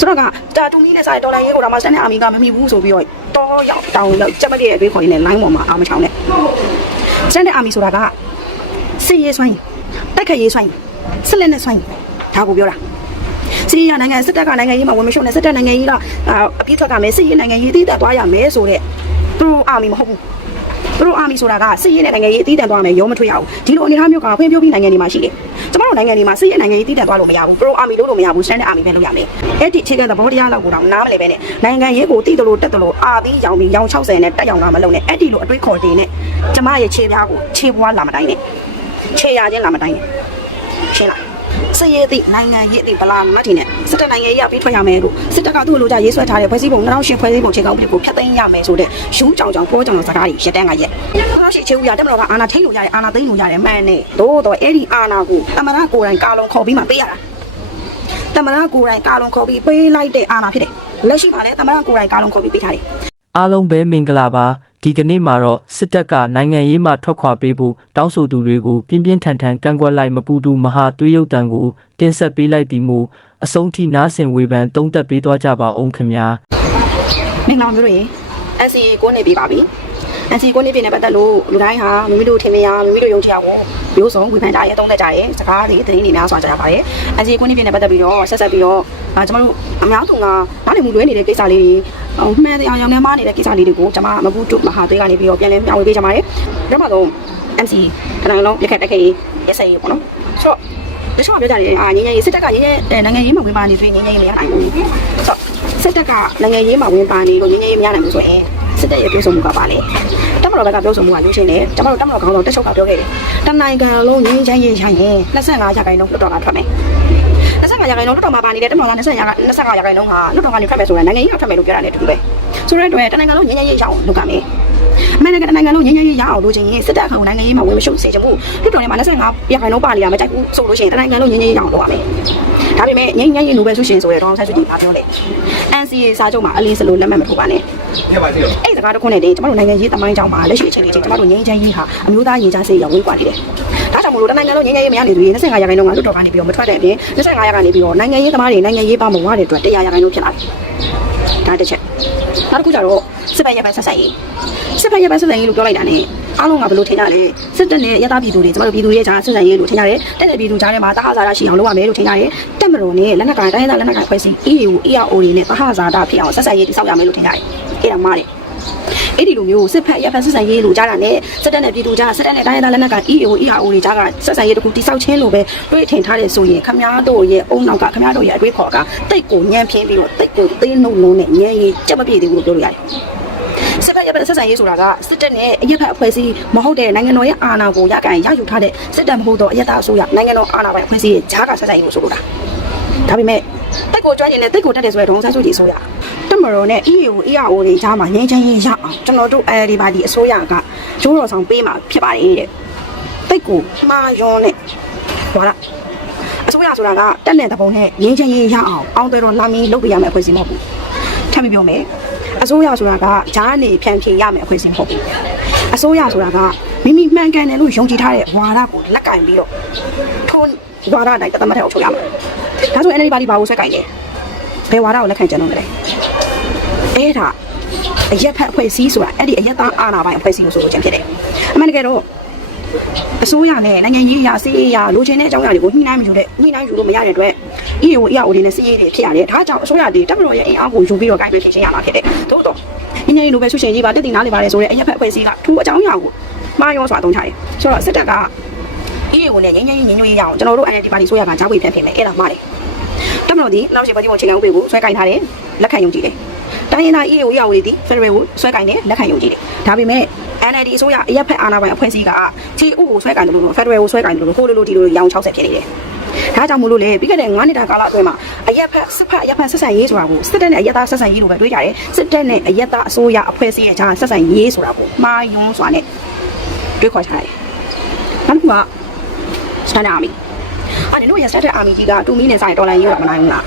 ဆိုတော့ကဒါတူမီနဲ့ဆိုင်ဒေါ်လာရေးကိုတော့မှစတဲ့အာမီကမမီဘူးဆိုပြီးတော့တော်ရောက်တောင်းလောက်ကြက်မတဲ့အတွေးခေါ်ရင်းနဲ့ line ပေါ်မှာအာမချောင်းနဲ့စတဲ့အာမီဆိုတာကစစ်ရေးဆွိုင်းတိုက်ခတ်ရေးဆွိုင်းစစ်လက်နဲ့ဆွိုင်းဒါကိုပြောတာစီးရီးယားနိုင်ငံစစ်တပ်ကနိုင်ငံရေးမှာဝင်မရှုံနဲ့စစ်တပ်နိုင်ငံရေးကအပြစ်ထွက်ကမယ်စစ်ရေးနိုင်ငံရေးတည်တက်သွားရမယ်ဆိုတဲ့သူတို့အာမီမဟုတ်ဘူး သူတို့အာမီဆိုတာကစစ်ရေးနဲ့နိုင်ငံရေးတည်တက်သွားမယ်ရောမထွေးရအောင်ဒီလိုအနေအထားမျိုးကဖွံ့ဖြိုးပြီးနိုင်ငံတွေမှာရှိတယ်ကျမတို့နိုင်ငံတွေမှာစစ်ရေးနိုင်ငံရေးတည်တက်သွားလို့မရဘူးပရိုအာမီလို့လို့မရဘူးစတဲ့အာမီပဲလုပ်ရမယ်အဲ့ဒီအခြေခံသဘောတရားလောက်ကိုတော့နားမလည်ပဲနဲ့နိုင်ငံရေးကိုတည်တယ်လို့တက်တယ်လို့အာပြီးရောင်ပြီးရောင်60နဲ့တက်ရောင်လာမလုပ်နဲ့အဲ့ဒီလိုအတွေးခေါ်တင်နဲ့ကျမရဲ့ခြေပြားကိုခြေပွားလာမတိုင်းနဲ့ခြေရချင်းလာမတိုင်းနဲ့ရှင်းလား စည်ရည်သည့်နိုင်ငံရေးသည့်ဗလာမတ်တီနဲ့စစ်တပ်နိုင်ငံရေးအပြီးထွက်ရမယ်လို့စစ်တပ်ကသူ့လိုကြရေးဆွဲထားတဲ့ဖွဲ့စည်းပုံ2008ဖွဲ့စည်းပုံခြေကောက်ပြည်ကိုဖျက်သိမ်းရမယ်ဆိုတဲ့ယူးကြောင်ကြောင်ပေါ်ကြောင်ကြောင်စကားတွေရက်တန်းကရက်2008ချေဦးရတက်မတော်ကအာနာထိန်လို့ရတယ်အာနာသိမ်းလို့ရတယ်မှန်နဲ့သို့တော့အဲ့ဒီအာနာကိုတမရကိုယ်တိုင်ကာလုံးခေါ်ပြီးမှပေးရတာတမရကိုယ်တိုင်ကာလုံးခေါ်ပြီးပေးလိုက်တဲ့အာနာဖြစ်တယ်လက်ရှိမှာလည်းတမရကိုယ်တိုင်ကာလုံးခေါ်ပြီးပေးထားတယ်အားလုံးပဲမင်္ဂလာပါ ဒီကနေ့မှာတော့စစ်တပ်ကနိုင်ငံရေးမှထွက်ခွာပေးဖို့တောင်းဆိုသူတွေကိုပြင်းပြင်းထန်ထန်ကန့်ကွက်လိုက်မပူတူမဟာသွေးရုပ်တံကိုတင်ဆက်ပေးလိုက်ပြီးမို့အဆုံးထိနားဆင်ဝေဖန်သုံးသပ်ပေးသွားကြပါအောင်ခင်ဗျာမင်္ဂလာပါမျိုးတွေ NC ကိုနေပြပါပြီ NC ကိုနေပြနေပတ်သက်လို့လူတိုင်းဟာမိမိတို့ထင်မြင်ရမိမိတို့ယုံကြည်ရကိုမျိုးစုံဝေဖန်ကြရဲတုံးသက်ကြရဲစကားတွေသတင်းတွေများစွာကြားရပါတယ် NC ကိုနေပြနေပတ်သက်ပြီးတော့ဆက်ဆက်ပြီးတော့အာကျွန်တော်တို့အများဆုံးကနားလည်မှုလွဲနေတဲ့ကိစ္စလေးတွေဟိုမှန်တရားရောင်နေမနေတဲ့ကိစ္စလေးတွေကိုကျွန်မမဘူးတုမဟာသွေးကနေပြီးတော့ပြန်လဲမျှဝေပေးကြပါတယ်ဒါမှတော့ MC ခဏလုံးရက်ခက်တက်ခဲ့ရက်စက်ရေးပေါ့နော်ဆိုတော့ဒီချက်ပြောကြတယ်အာငင်းငယ်ရေးစစ်တပ်ကငင်းငယ်နိုင်ငံရေးမှာဝင်ပါနေဆိုရင်ငင်းငယ်ရေးမရနိုင်ဘူးဆိုတော့စစ်တပ်ကနိုင်ငံရေးမှာဝင်ပါနေလို့ငင်းငယ်ရေးမရနိုင်ဘူးဆိုရင် စစ်တပ်ရဲ့ပြောဆိုမှုကပါလေတမတော်ဘက်ကပြောဆိုမှုကရွှေရှင်တယ်ကျွန်တော်တို့တမတော်ခေါင်းဆောင်တက်ချုပ်ကပြောခဲ့တယ်တနိုင်ငံလုံးငင်းချမ်းရေးရရင်25ရာခိုင်နှုန်းလွတ်တော်ကထွက်မယ်25ရာခိုင်နှုန်းလွတ်တော်မှာပါနေတဲ့တမတော်က25ရာ25ရာခိုင်နှုန်းဟာလွတ်တော်ကနေထွက်မယ်ဆိုတာနိုင်ငံရေးကထွက်မယ်လို့ပြောတာနဲ့တူတူပဲဆိုတဲ့အတွက်တနိုင်ငံလုံးငင်းငယ်ရေးရအောင်လုပ်ကြမယ်အမေရိကန်နိုင်ငံလုံးငင်းငယ်ရေးရအောင်လုပ်ချင်ရင်စစ်တပ်အခါနိုင်ငံရေးမှာဝင်မရှုပ်စေချင်ဘူးလွတ်တော်ထဲမှာ25ရာခိုင်နှုန်းပါနေရမကြိုက်ဘူးဆိုလို့ရှိရင်တနိုင်ငံလုံးငင်းငယ်ရေးရအောင်လုပ်ရမယ်ဒါပေမဲ့ငင်းငယ်ရေးနိုဘယ်ဆုရှင်ဆိုတဲ့ဒေါအောင်ဆန်းစုကြည်ကပြောလေ NCA စာချုပ်မှာအလေးစလို့လက်မှတ်မထိုးပါနဲ့ အဲ့ပါသေးရောအဲ့စကားတစ်ခွန်းနဲ့လေကျမတို့နိုင်ငံရေးသမိုင်းကြောင်းမှာလက်ရှိအချိန်လေးချင်းကျမတို့ငြိမ်းချမ်းရေးဟာအမျိုးသားရေးချမ်းစေးရောဝေးကွာနေတယ်ဒါကြောင့်မလို့တနိုင်ငံလုံးငြိမ်းချမ်းရေးမရနေသူတွေ25ရာခိုင်နှုန်းကလွတ်တော်ကနေပြီးတော့မထွက်တဲ့အပြင်25ရာခိုင်နေပြီးတော့နိုင်ငံရေးသမားတွေနိုင်ငံရေးပါမဝတဲ့အတွက်100ရာခိုင်နှုန်းဖြစ်လာတယ်ဒါတစ်ချက်နောက်တစ်ခုကျတော့စစ်ပယ်ရပယ်ဆက်ဆက်ရေးစစ်ပယ်ရပယ်ဆက်ဆက်ရေးလို့ပြောလိုက်တာ ਨੇ အားလုံးကဘယ်လိုထင်ကြလဲစစ်တပ်နဲ့ရသားပြည်သူတွေကျမတို့ပြည်သူတွေကြားဆက်ဆက်ရေးလို့ထင်ကြတယ်တက်တဲ့ပြည်သူကြားထဲမှာတဟဇာတာရှိအောင်လုပ်ရမယ်လို့ထင်ကြတယ်တက်မတော်နဲ့လက်နက်ကင်တိုင်းသားလက်နက်ကင်ဖွဲ့စည်း EU EAO တွေနဲ့တဟဇာတာဖြစ်အောင်ဆက်ဆက်ရေးတိစောက်ရမယ်လို့ထင်ကြတယ်အဲ့ဒါမှားတယ်အဲ့ဒီလိုမျိုးစစ်ဖက်ရပ်ဖက်ဆက်ဆံရေးလို့ကြားတာနဲ့စစ်တပ်နဲ့ပြည်သူကြားစစ်တပ်နဲ့တိုင်းဒေသလက်နက်က EAO EAO တွေကြားကဆက်ဆံရေးတခုတိစောက်ချင်းလို့ပဲတွေးထင်ထားတယ်ဆိုရင်ခမားတို့ရဲ့အုံနောက်ကခမားတို့ရဲ့အတွေးခေါ်ကတိတ်ကိုညံပြင်းပြီးတော့တိတ်ကိုသေးနှုတ်လုံးနဲ့ညံရည်ကြက်မပြေသေးဘူးလို့ပြောလို့ရတယ် စစ်ဖက်ရပ်ဖက်ဆက်ဆံရေးဆိုတာကစစ်တပ်နဲ့အရက်ဖက်အဖွဲ့အစည်းမဟုတ်တဲ့နိုင်ငံတော်ရဲ့အာဏာကိုရကန်ရယူထားတဲ့စစ်တပ်မဟုတ်တော့အရက်သားအစိုးရနိုင်ငံတော်အာဏာပိုင်အဖွဲ့အစည်းရဲ့ကြားကဆက်ဆံရေးလို့ဆိုလိုတာဒါပေမဲ့တိတ်ကိုကြွရင်လည်းတိတ်ကိုတက်တယ်ဆိုတဲ့ဒေါန်ဆန်းစုကြည်အစိုးရတက်မတော်နဲ့ EAO EAO တွေကြားမှာငြိမ်းချမ်းရေးရအောင်ကျွန်တော်တို့အဲဒီပါဒီအစိုးရကရိုးတော်ဆောင်ပေးမှာဖြစ်ပါတယ်တဲ့တိတ်ကိုမှားရောနဲ့ဟောလားအစိုးရဆိုတာကတက်တဲ့တပုံနဲ့ငြိမ်းချမ်းရေးရအောင်အောင်တယ်တော်လာမီလုပ်ပြရမယ့်အဖွဲ့အစည်းမဟုတ်ဘူးထပ်ပြီးပြောမယ် အစိုးရဆိုတာကဂျားနေဖြန့်ဖြေရမယ့်အဖွဲ့အစည်းမဟုတ်ဘူးအစိုးရဆိုတာကမိမိမှန်ကန်တယ်လို့ယုံကြည်ထားတဲ့ဝါဒကိုလက်ကင်ပြီးတော့ထုံးဝါဒတိုင်းတသမတ်ထဲအောင်ချုပ်ရမှာဒါဆို NLD ပါတီဘာကိုဆွဲကင်လဲဘယ်ဝါဒကိုလက်ခံကြံတော့လဲအဲ့ဒါအရက်ဖက်အဖွဲ့အစည်းဆိုတာအဲ့ဒီအရက်သားအာဏာပိုင်အဖွဲ့အစည်းလို့ဆိုလို့ချင်းဖြစ်တယ်။အမှန်တကယ်တော့အစိုးရနဲ့နိုင်ငံရေးအရာစီးရေးအရာလိုချင်တဲ့အကြောင်းအရာတွေကိုညှိနှိုင်းမယူတဲ့ညှိနှိုင်းယူလို့မရတဲ့အတွက် EAO EAO တွေနဲ့စီးရေးတွေဖြစ်ရတယ်။ဒါကြောင့်အစိုးရတွေတပ်မတော်ရဲ့အင်အားကိုယူပြီးတော့ကိုင်တွယ်ဖြေရှင်းရမှာဖြစ်တယ်။သို့တော့ညဉ့်ညဉ့်လိုပဲဆွရှင်ကြီးပါတက်တင်နားလေပါတယ်ဆိုတဲ့အရက်ဖက်အဖွဲ့အစည်းကထူအကြောင်းအရာကိုမှားရောစွာအသုံးချတယ်။ဆိုတော့စစ်တပ်က EAO နဲ့ငြိမ်းချမ်းရေးငြိမ်းချမ်းရေးရအောင်ကျွန်တော်တို့ NLD ပါတီဆိုရကကြားဝေဖန်ဖြစ်မယ်အဲ့ဒါမှားတယ်။တမလို့ဒီနောက်ရှိပါကြည့်ဖို့ချိန်အောင်ပေးဖို့ဆွဲကင်ထားတယ်လက်ခံယုံကြည်တယ်။တိုင်းရင်းသား EAO ရဝေးဒီ Federal ကိုဆွဲကင်တယ်လက်ခံယုံကြည်တယ်။ဒါပေမဲ့ NLD အစိုးရအရက်ဖက်အာဏာပိုင်အဖွဲ့အစည်းက TU ကိုဆွဲကင်တယ်လို့ Federal ကိုဆွဲကင်တယ်လို့ဟိုလိုလိုဒီလိုရောင်60ဖြစ်နေတယ်။ ဒါကြောင့်မို့လို့လေပြီးခဲ့တဲ့9နှစ်တာကာလအတွင်းမှာအရက်ဖက်စစ်ဖက်အရက်ဖက်ဆက်ဆံရေးဆိုတာကိုစစ်တပ်နဲ့အရက်သားဆက်ဆံရေးလို့ပဲတွေးကြတယ်။စစ်တပ်နဲ့အရက်သားအစိုးရအဖွဲ့အစည်းရဲ့ကြားဆက်ဆံရေးဆိုတာကိုမှားယွန်းစွာနဲ့တွေးခေါ်ထားတယ်။နောက်တစ်ခုက Standard Army အဲ့ဒီတို့ရစတဲ့အာမီကြီးကတူမီနဲ့ဆိုင်ဒေါ်လာရေးတော့မနိုင်ဘူးလား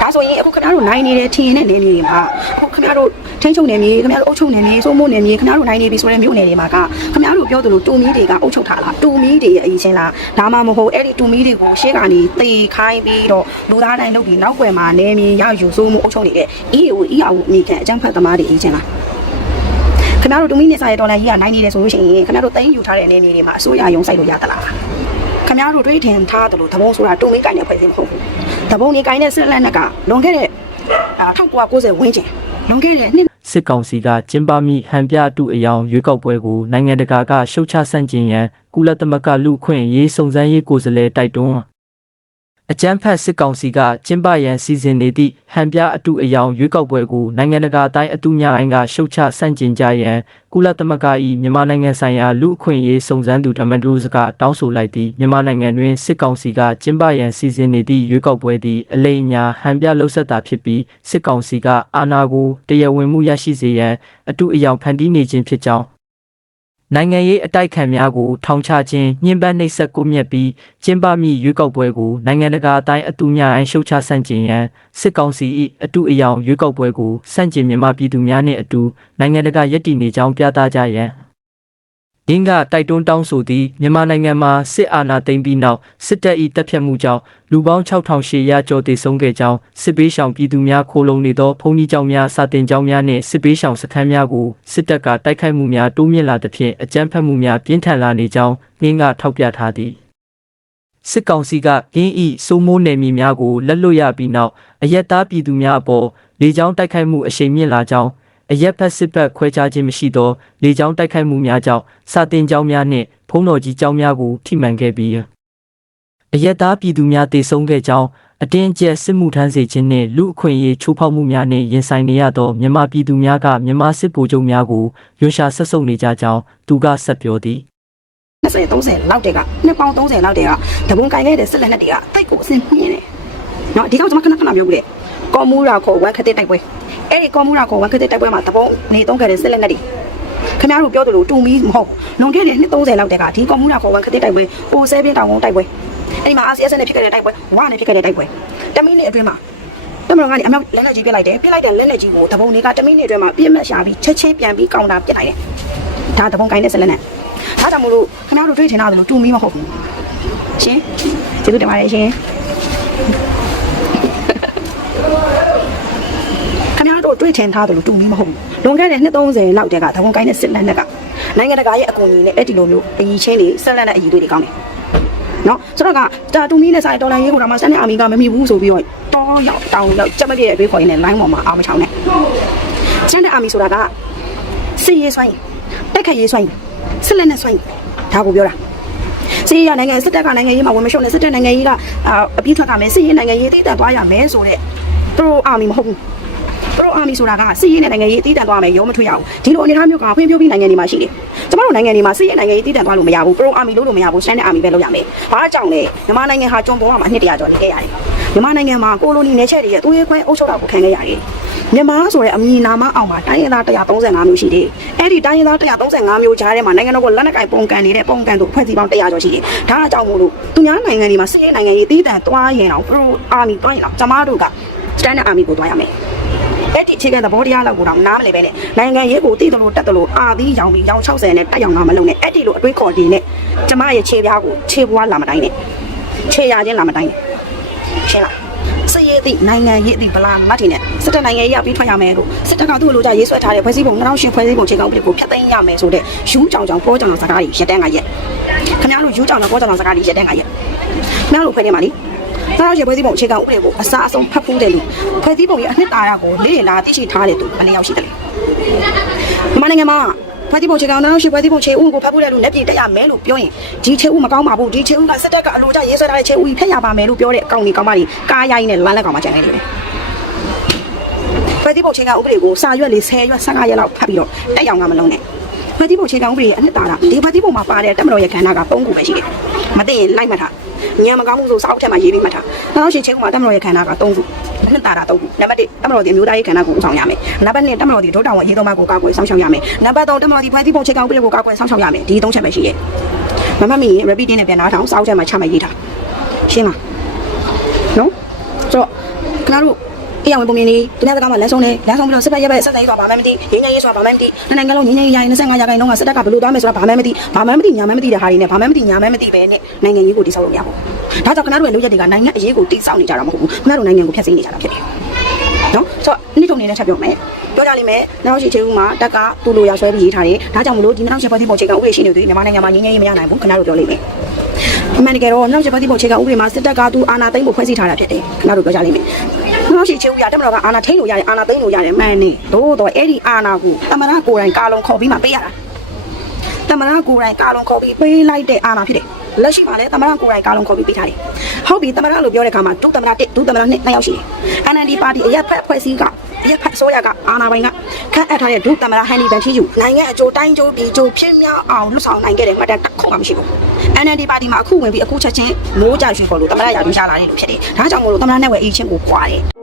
ဒါဆိုရင်အခုခင်ဗျားတို့နိုင်နေတဲ့ထင်ရင်တဲ့နေနေတွေမှာအခုခင်ဗျားတို့ ထထိန်းချုပ်နယ်မြေခင်ဗျားတို့အုပ်ချုပ်နယ်မြေစိုးမိုးနယ်မြေခင်ဗျားတို့နိုင်နေပြီဆိုတဲ့မြို့နယ်တွေမှာကခင်ဗျားတို့ပြောသလိုတူမီတွေကအုပ်ချုပ်ထားလားတူမီတွေရဲ့အရင်ချင်းလားဒါမှမဟုတ်အဲ့ဒီတူမီတွေကိုရှေ့ကနေတေခိုင်းပြီးတော့လူသားတိုင်းလုပ်ပြီးနောက်ွယ်မှာနယ်မြေရယူစိုးမိုးအုပ်ချုပ်နေတဲ့ EAO EAO အမိခံအကြမ်းဖက်သမားတွေအရင်ချင်းလားခင်ဗျားတို့တူမီနေစာရဲ့ဒေါ်လာကြီးကနိုင်နေတယ်ဆိုလို့ရှိရင်ခင်ဗျားတို့တိုင်းယူထားတဲ့နယ်မြေတွေမှာအစိုးရယုံဆိုင်လို့ရသလားခင်ဗျားတို့တွေးထင်ထားတယ်လို့သဘုံဆိုတာတုံမင်းကိုင်းတဲ့ဖွဲ့စည်းမဟုတ်ဘူး။သဘုံနေကိုင်းတဲ့ဆက်လက်နဲ့ကလွန်ခဲ့တဲ့အာ1990ဝန်းကျင်လွန်ခဲ့တဲ့နှစ် စစ်ကောင်စီကကျင်းပမိဟန်ပြအတုအယောင်ရွေးကောက်ပွဲကိုနိုင်ငံတကာကရှုတ်ချဆန့်ကျင်ရန်ကုလသမဂ္ဂလူ့အခွင့်အရေးစုံစမ်းရေးကိုယ်စားလှယ်တိုက်တွန်း အကြမ်းဖက်စစ်ကောင်စီကကျင်းပရန်စီစဉ်နေသည့်ဟန်ပြအတုအယောင်ရွေးကောက်ပွဲကိုနိုင်ငံတကာအတိုင်းအတုညာအိုင်ကရှုတ်ချဆန့်ကျင်ကြရန်ကုလသမဂ္ဂ၏မြန်မာနိုင်ငံဆိုင်ရာလူ့အခွင့်အရေးစုံစမ်းသူဓမ္မဒုစကတောင်းဆိုလိုက်သည့်မြန်မာနိုင်ငံတွင်စစ်ကောင်စီကကျင်းပရန်စီစဉ်နေသည့်ရွေးကောက်ပွဲသည်အလိမ်အညာဟန်ပြလှုပ်ဆက်တာဖြစ်ပြီးစစ်ကောင်စီကအာဏာကိုတရားဝင်မှုရရှိစေရန်အတုအယောင်ဖန်တီးနေခြင်းဖြစ်ကြောင်း နိုင်ငံရေးအတိုက်ခံများကိုထောင်ချခြင်းညှဉ်းပန်းနှိပ်စက်ကိုမြက်ပြီးကျင်းပမည့်ရွေးကောက်ပွဲကိုနိုင်ငံတကာအတိုင်းအတူများအရှုတ်ချဆန့်ကျင်ရန်စစ်ကောင်စီ၏အတူအယောင်ရွေးကောက်ပွဲကိုဆန့်ကျင်မြန်မာပြည်သူများနှင့်အတူနိုင်ငံတကာယက်တီနေကြောင်းပြသကြရန် ဒင်းကတိုက်တွန်းတောင်းဆိုသည့်မြန်မာနိုင်ငံမှာစစ်အာဏာသိမ်းပြီးနောက်စစ်တပ်၏တပ်ဖြတ်မှုကြောင့်လူပေါင်း6800ကျော်သေဆုံးခဲ့ကြောင်းစစ်ပေးရှောင်ပြည်သူများခိုးလုံနေသောဘုံကြီးကျောင်းများစာတင်ကျောင်းများနှင့်စစ်ပေးရှောင်စခန်းများကိုစစ်တပ်ကတိုက်ခိုက်မှုများတိုးမြင့်လာသဖြင့်အကြမ်းဖက်မှုများပြင်းထန်လာနေကြောင်းနှင်းကထောက်ပြထားသည်စစ်ကောင်စီကပြင်းဤစိုးမိုးနယ်မြေများကိုလက်လွတ်ရပြီးနောက်အရက်သားပြည်သူများအပေါ်လေကြောင်းတိုက်ခိုက်မှုအရှိန်မြင့်လာကြောင်း အရက်ဖက်စစ်ဘက်ခွဲခြားခြင်းမရှိသောလေကြောင်းတိုက်ခိုက်မှုများကြောင့်စာတင်ကျောင်းများနှင့်ဖုံးတော်ကြီးကျောင်းများကိုထိမှန်ခဲ့ပြီးအယက်သားပြည်သူများတေဆုံးခဲ့ကြောင်းအတင်းအကျပ်စစ်မှုထမ်းစေခြင်းနှင့်လူအခွင့်အရေးချိုးဖောက်မှုများနှင့်ရင်ဆိုင်နေရသောမြန်မာပြည်သူများကမြန်မာစစ်ဗိုလ်ချုပ်များကိုရွှရှာဆက်ဆုပ်နေကြကြောင်းသူကဆက်ပြောသည်20 30လောက်တည်းကနှစ်ပေါင်း30လောက်တည်းကတဘုံကိုင်းခဲ့တဲ့ဆက်လက်နဲ့တွေကတိတ်ကိုအစင်မြင့်နေ။နော်ဒီကောင်ကျွန်မခဏခဏပြောပြတယ်။ကော်မူရာခေါ်ဝမ်ခတဲ့တိုက်ပွဲ။ အဲ့ဒီကော်မူရာခေါ်ဝမ်ခတဲ့တိုက်ပွဲမှာတဘုံနေသုံးခဲ့တဲ့ဆက်လက်နဲ့တွေခင်ဗျားတို့ပြောသလိုတူမီမဟုတ်လွန်ခဲ့တဲ့နှစ်30လောက်တည်းကဒီကော်မူရာခေါ်ဝမ်ခတဲ့တိုက်ပွဲပိုဆဲပြင်းတောင်ကုန်းတိုက်ပွဲအဲ့ဒီမှာ RCS နဲ့ဖြစ်ခဲ့တဲ့တိုက်ပွဲဝါနဲ့ဖြစ်ခဲ့တဲ့တိုက်ပွဲတမီးနှစ်အတွင်းမှာတမန်တော်ကနေအမြောက်လက်လက်ကြီးပြစ်လိုက်တယ်ပြစ်လိုက်တဲ့လက်လက်ကြီးကိုတဘုံတွေကတမီးနှစ်အတွင်းမှာပြစ်မှတ်ရှာပြီးချက်ချင်းပြန်ပြီးကောင်တာပြစ်လိုက်တယ်ဒါတဘုံကိုင်းတဲ့ဆက်လက်နဲ့ဒါကြောင့်မလို့ခင်ဗျားတို့တွေ့ထင်တာလို့တူမီမဟုတ်ဘူးရှင်ကျေးဇူးတင်ပါတယ်ရှင် တို့တွေ့ထင်ထားတယ်လို့တူမီမဟုတ်ဘူးလွန်ခဲ့တဲ့နှစ်30လောက်တည်းကသဘုံကိုင်းတဲ့စစ်လက်နက်ကနိုင်ငံတကာရဲ့အကူအညီနဲ့အဲ့ဒီလိုမျိုးအကြီးချင်းတွေဆက်လက်နဲ့အကြီးတွေတွေကောင်းတယ်နော်ဆိုတော့ကဒါတူမီနဲ့ဆိုင်ဒေါ်လာရေးကိုတော့မှစနေအာမီကမမီဘူးဆိုပြီးတော့တောရောက်တောင်းရောက်ကြက်မပြည့်ရဲ့အတွေးခေါ်ရင်းနဲ့ line ပေါ်မှာအာမချောင်းနဲ့စနေအာမီဆိုတာကစစ်ရေးဆိုင်တက်ခတ်ရေးဆိုင်စစ်လက်နဲ့ဆိုင်ဒါကိုပြောတာစီးရနိုင်ငံစစ်တပ်ကနိုင်ငံရေးမှာဝင်မရှုံနဲ့စစ်တပ်နိုင်ငံရေးကအအပြည့်ထွက်ကမယ်စီးရနိုင်ငံရေးတည်တံ့သွားရမယ်ဆိုတော့ pro army မဟုတ်ဘူး pro army ဆိုတာကစီးရနဲ့နိုင်ငံရေးတည်တံ့သွားမယ်ရောမထွေးရအောင်ဒီလိုအနေအထားမျိုးကဖွံ့ဖြိုးပြီးနိုင်ငံတွေမှာရှိတယ်ကျမတို့နိုင်ငံတွေမှာစီးရနိုင်ငံရေးတည်တံ့သွားလို့မရဘူး pro army လို့လို့မရဘူး standard army ပဲလုပ်ရမယ်ဘာကြောင့်လဲမြန်မာနိုင်ငံဟာကျွန်ပေါ်မှာအနှစ်တရာကျော်နေခဲ့ရတယ်မြန်မာနိုင်ငံမှာကိုလိုနီနယ်ချက်တွေရဲ့သူရဲခွဲအုပ်ချုပ်တာကိုခံခဲ့ရတယ်မြန်မာဆိုတဲ့အမည်နာမအောင်မှာတိုင်းရင်းသား135မျိုးရှိတယ်။အဲ့ဒီတိုင်းရင်းသား135မျိုးကြားထဲမှာနိုင်ငံတော်ကလက်နက်ကင်ပုံကန်နေတဲ့ပုံကန်တို့ဖွဲ့စည်းပေါင်း100ကျော်ရှိတယ်။ဒါအကြောင်းမို့လို့သူများနိုင်ငံတွေမှာစစ်ရေးနိုင်ငံရေးတည်တံ့သွားရင်တော့ pro army သွားရင်တော့ကျမတို့က standard army ကိုသွားရမယ်။ အဲ့ဒီအခြေခံသဘောတရားလောက်ကိုတော့နားမလည်ပဲနဲ့နိုင်ငံရေးကိုတည်တယ်လို့တက်တယ်လို့အာသီးရောင်ပြီးရောင်60နဲ့တက်ရောင်လာမလုံးနဲ့အဲ့ဒီလိုအတွေးခေါ်ခြင်းနဲ့ကျမရဲ့ခြေပြားကိုခြေပွားလာမတိုင်းနဲ့ခြေရခြင်းလာမတိုင်းနဲ့ရှင်းလားစစ်ရေးသည့်နိုင်ငံရေးသည့်ဗလာမတ်တီနဲ့စစ်တပ်နိုင်ငံရေးရပြီးထွက်ရမယ်လို့စစ်တပ်ကသူ့လိုကြရေးဆွဲထားတဲ့ဖွဲ့စည်းပုံ2008ဖွဲ့စည်းပုံခြေကောက်ပြည်ကိုဖျက်သိမ်းရမယ်ဆိုတဲ့ယူးကြောင်ကြောင်ပေါ်ကြောင်ကြောင်စကားတွေရက်တန်းကရက်ခင်ဗျားတို့ယူးကြောင်ကြောင်ပေါ်ကြောင်ကြောင်စကားတွေရက်တန်းကရက်ခင်ဗျားတို့ဖွဲ့နေမှာလी သားတို့ရဲ့ဖွဲ့စည်းပုံခြေကောက်ဥပဒေကိုအစားအဆုံးဖတ်ဖို့တယ်လို့ဖွဲ့စည်းပုံရဲ့အနှစ်သာရကိုလေ့လာသိရှိထားတဲ့သူဘယ်နှယောက်ရှိတယ်လဲမြန်မာနိုင်ငံမှာဖွဲ့စည်းပုံခြေကောက်2008ဖွဲ့စည်းပုံခြေဥကိုဖတ်ဖို့တယ်လို့လက်ပြတက်ရမယ်လို့ပြောရင်ဒီခြေဥမကောင်းပါဘူးဒီခြေဥကစစ်တပ်ကအလိုကြရေးဆွဲထားတဲ့ခြေဥကြီးဖျက်ရပါမယ်လို့ပြောတဲ့အကောင်ကြီးကောင်မကြီးကားရိုင်းနဲ့လမ်းလက်ကောင်မကျန်နေတယ်ဖွဲ့စည်းပုံချိန်ကဥပဒေကိုစာရွက်လေး10ရွက်15ရက်လောက်ဖတ်ပြီးတော့တက်ရောင်ကမလုံးနဲ့ဖွဲ့စည်းပုံချိန်ကဥပဒေရဲ့အနှစ်သာရဒီဖွဲ့စည်းပုံမှာပါတဲ့တက်မတော်ရဲ့ခန္ဓာကပုံကူပဲရှိတယ်မသိရင်လိုက်မှတ်ထား ညံမကောင်းမှုဆိုစာအုပ်ထဲမှာရေးပြီးမှတ်ထားနောက်ရှင်ချိန်ကမှာတက်မတော်ရဲ့ခန္ဓာက3ခုအနှစ်သာရ3ခုနံပါတ်1တက်မတော်ဒီအမျိုးသားရေးခန္ဓာကိုဦးဆောင်ရမယ်နံပါတ်2တက်မတော်ဒီဒုတောင်ဝရေးတော်မှာကိုကာကွယ်ဆောင်ရှောက်ရမယ်နံပါတ်3တက်မတော်ဒီဖွဲ့စည်းပုံချိန်ကဥပဒေကိုကာကွယ်ဆောင်ရှောက်ရမယ်ဒီ3ချက်ပဲရှိရဲ့မမမီ repeating နဲ့ပြန်နားထောင်စာအုပ်ထဲမှာချမှတ်ရေးထားရှင်းလားနော်ဆိုတော့ခင်ဗျားတို့ အေးရဝင်ပုံမြင်နေသူများစကားမှလမ်းဆုံးနေလမ်းဆုံးပြီးတော့စစ်ဖက်ရက်ပဲဆက်တိုင်းဆိုတာဘာမှမသိရင်းရင်းရေးဆိုတာဘာမှမသိနိုင်ငံလုံးရင်းရင်းရေး25ရာခိုင်နှုန်းကစစ်တပ်ကဘယ်လိုသွားမယ်ဆိုတာဘာမှမသိဘာမှမသိညာမှမသိတဲ့ဟာတွေနဲ့ဘာမှမသိညာမှမသိပဲနဲ့နိုင်ငံရေးကိုတိစောက်လို့မရဘူးဒါကြောင့်ခဏတို့ရဲ့လုပ်ရက်တွေကနိုင်ငံအရေးကိုတိစောက်နေကြတာမဟုတ်ဘူးခဏတို့နိုင်ငံကိုဖျက်ဆီးနေကြတာဖြစ်တယ်နော်ဆိုတော့နေ့ထုံနေတဲ့ချက်ပြောမယ်ပြောကြလိမ့်မယ်နောက်ရှိချေဦးမှာတက်ကသူ့လိုရဆွဲပြီးရေးထားတယ်ဒါကြောင့်မလို့ဒီနောက်ရှိဖွဲ့စည်းပုံချိန်ကဥပဒေရှိနေသူမြန်မာနိုင်ငံမှာငြင်းငြင်းရေးမရနိုင်ဘူးခဏတို့ပြောလိမ့်မယ်အမှန်တကယ်တော့နောက်ရှိဖွဲ့စည်းပုံချိန်ကဥပဒေမှာစစ်တပ်ကသူအာဏာသိမ်းဖို့ဖွဲ့စည်းထားတာဖြစ်တယ်ခဏတို့ပြောကြလိမ့်မယ် နောက်ရှိချေဦးရတက်မတော်ကအာဏာထိန်းလို့ရတယ်အာဏာသိမ်းလို့ရတယ်မှန်နေသို့တော့အဲ့ဒီအာဏာကိုတမနာကိုယ်တိုင်ကာလုံခေါ်ပြီးမှပေးရတာတမနာကိုယ်တိုင်ကာလုံခေါ်ပြီးပေးလိုက်တဲ့အာဏာဖြစ်တယ်လက်ရှိမှာလည်းတမနာကိုယ်တိုင်ကာလုံခေါ်ပြီးပေးထားတယ်ဟုတ်ပြီတမနာလို့ပြောတဲ့အခါမှာဒုတမနာ1ဒုတမနာ2နှစ်ယောက်ရှိတယ် NLD ပါတီအရက်ဖက်အဖွဲ့အစည်းကအရက်ဖက်အစိုးရကအာဏာပိုင်ကခန့်အပ်ထားတဲ့ဒုတမနာဟန်နီဗန်ချီယူနိုင်ငံအကျိုးတိုင်းကျိုးပြည်ကျိုးဖြစ်မြောက်အောင်လှုပ်ဆောင်နိုင်ခဲ့တဲ့မှတ်တမ်းတစ်ခုမှမရှိဘူး NLD ပါတီမှာအခုဝင်ပြီးအခုချက်ချင်းမိုးကြရွှေခေါ်လို့တမနာရာထူးရလာတယ်လို့ဖြစ်တယ်ဒါကြောင့်မို့လို့တမနာနဲ့ဝယ်အေးချင်းကိုကွာတယ်